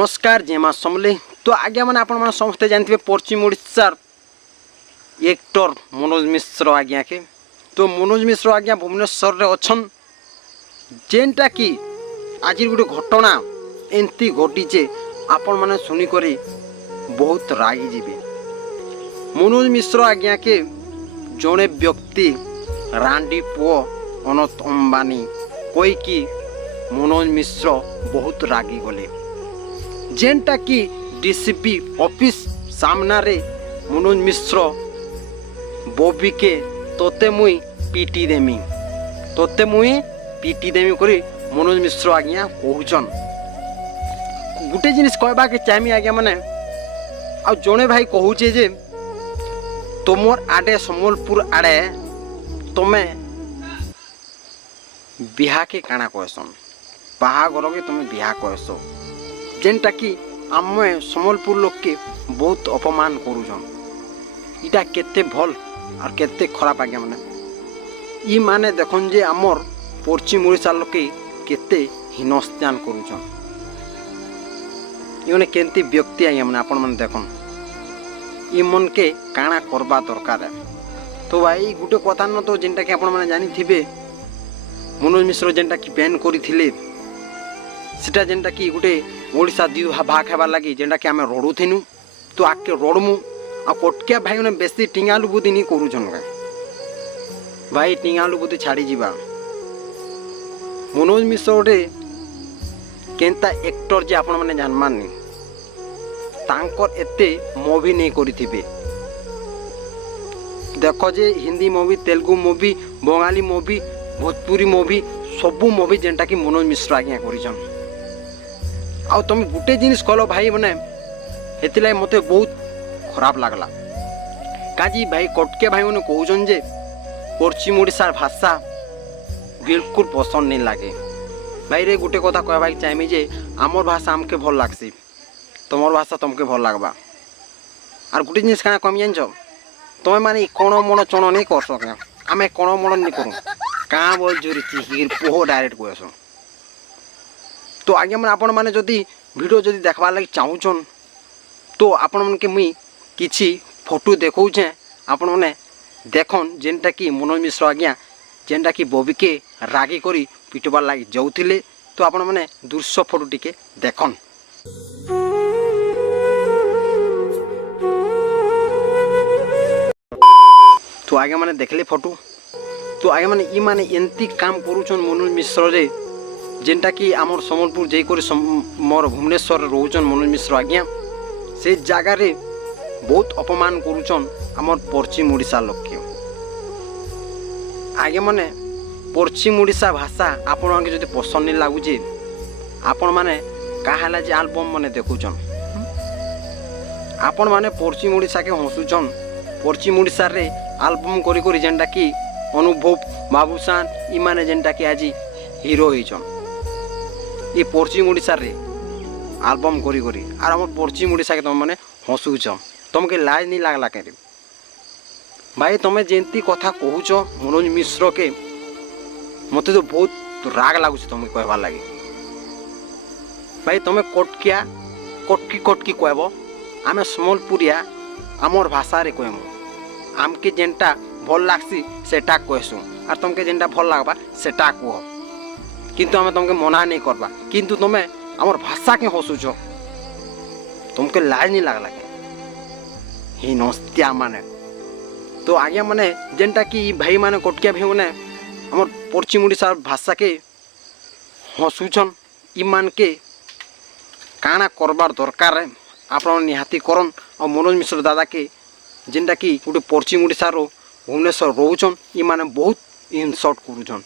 नमस्कार जय माँ समले। तो आज्ञा मैंने आपण समस्ते जानते पश्चिम ओडिशार एक्टर मनोज मिश्र आज्ञा के। तो मनोज मिश्र आज्ञा भुवनेश्वर रे अछन जेनटा कि आज गोटे घटना एमती घटीचे आपण मैंने शुणिक बहुत रागी जीवे। मनोज मिश्र आज्ञा के जड़े व्यक्ति रांडी पुओ अनंत अंबानी कहीकि मनोज मिश्र बहुत रागी गले। जेनटा कि डीसीपी ऑफिस सामने मनोज मिश्र बॉबी के तोते मुई पीटी देमी करी मनोज मिश्र आज्ञा कहूचन। गोटे जिनिस कहबा के चाहमी आज्ञा माने आ जड़े भाई कहूचे जे तुमर आडे सम्बलपुर आडे तुमे बिहा के काना कहसन बाहागर के तुम बिहा कहस जेनटा कि आम सम्बलपुर लोक के बहुत अपमान करूछन। इटा केते भल और केते खराब आज्ञा माने ई माने देखन जे आमर पश्चिम ओडिशा लोके केते हीनस्तान करूछन। इने केंती व्यक्ति आज्ञा माने आपण माने देखन ई मन के काना करबा दरकार। तो भाई गुटे कथा न तो जेनटा कि आपण माने जानि थिबे मनोज मिश्र जेनटा कि बैन करिथिले सेटा जेनटा कि गोटे ओडिशा दी भाग हेबार लगी जेनटा कि आम रड़ुथिनु। तो आके रड़मु आ कटकिया भाई मैंने बेसी टिंगालु बुद्धि नहीं करूछन भाई टिंगालु बुद्धि छाड़ी जीवा। मनोज मिश्र गोटे केनता एक्टर जे आपण माने जानमानी तांकर एते मूवी नहीं करिथिबे। देखो जे Hindi movie Telugu movie Bengali movie Bhojpuri movie सबू मूवी जेनटा कि मनोज मिश्र आज्ञा करिछन। आ तुम गोटे जिनिस कहल भाई मैंने हेतिलाई मते बहुत खराब लगला काजी भाई कटके भाई मैंने कहउछन जे पश्चिम ओडिशार भाषा बिल्कुल पसंद नहीं लगे। भाई रे गोटे कथा कहबा चाहमी जे आमर भाषा आमके भल लागसी तुमर भाषा तुमके भल लागबा। और गोटे जिनिस काना कमी जानछ तुम माने कोण मण चण नहीं करस क्या आमे कोण मण नहीं करूँ का बोल जोरी चिहिर पोह डायरेक्ट कहस। तो आगे मैंने आपण मैंने जदि वीडियो जदि देखबार लगी चाहूछन तो आपण मन के मुई किछि फोटो देखौछे आपण मैंने देखन जेनटा कि मनोज मिश्र आज्ञा जेनटा कि बॉबी के रागी करी पिटबार लगी जाउथिले। तो आपण मैंने दृश्य फोटो टिके देखन। तो आगे मैंने देखले फोटो तो आगे मैंने ई माने एंती काम करूछन मनोज मिश्र रे जेनटा कि आमर सम्बलपुर जैकर मोर भुवनेश्वर रोचन मनोज मिश्र आज्ञा से जगार बहुत अपमान करूछन आमर पश्चिम ओडिशा लोक के। आगे माने पश्चिम ओडिशा भाषा आपण आगे जदि पसंद नहीं लगुचे आपण माने काहला जे एल्बम माने देखुछन आपण माने पश्चिम ओडिशा के हंसुछन। पश्चिम ओडिशा रे एल्बम करी करी जेनटा कि अनुभव बाबूसान ई माने जेनटा कि आज हीरो होइछन ये पश्चिम ओडिशा रे एल्बम करी करी और आम पश्चिम ओडिशा के तुम मैंने हंसुच तुमके लाज नहीं लगला के भाई तुम्हें जेंती कथा कहूच मनोज मिश्र के मत तो बहुत राग लगुच तुम कहबार लगे। भाई तुम्हें कटकिया कटकी कटकी कहब आम सम्बलपुरिया आमर भाषा रे कहमु आमके जेनटा भल लागसी सेटा कहसु और तुमके जेनटा भल लगबा सेटा कह किंतु आम तुमके मना नहीं करबा किंतु तुम्हें आमर भाषा के हसुच तुमके लाज नहीं लगला के ही नस्तिया माने। तो आगे माने जेनटा कि भाई माने कटकिया भाई माने आमर पश्चिम ओडिशा भाषा के हसुछन ई मान के काना करबार दरकार आपण निहाती करन। और मनोज मिश्र दादा के जेनटा कि गोटे पश्चिम ओडिशा रो भुवनेश्वर रोचन ई माने बहुत इनसल्ट करूछन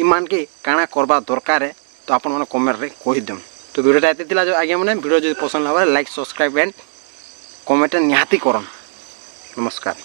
ई मान के काना करबा दरकार है। तो आपण माने कमेंट रे कहि देम। तो वीडियोटा एते थिला जो आगे माने वीडियो जो पसंद लागबा लाइक सब्सक्राइब एंड कमेंट निहाती करन। नमस्कार।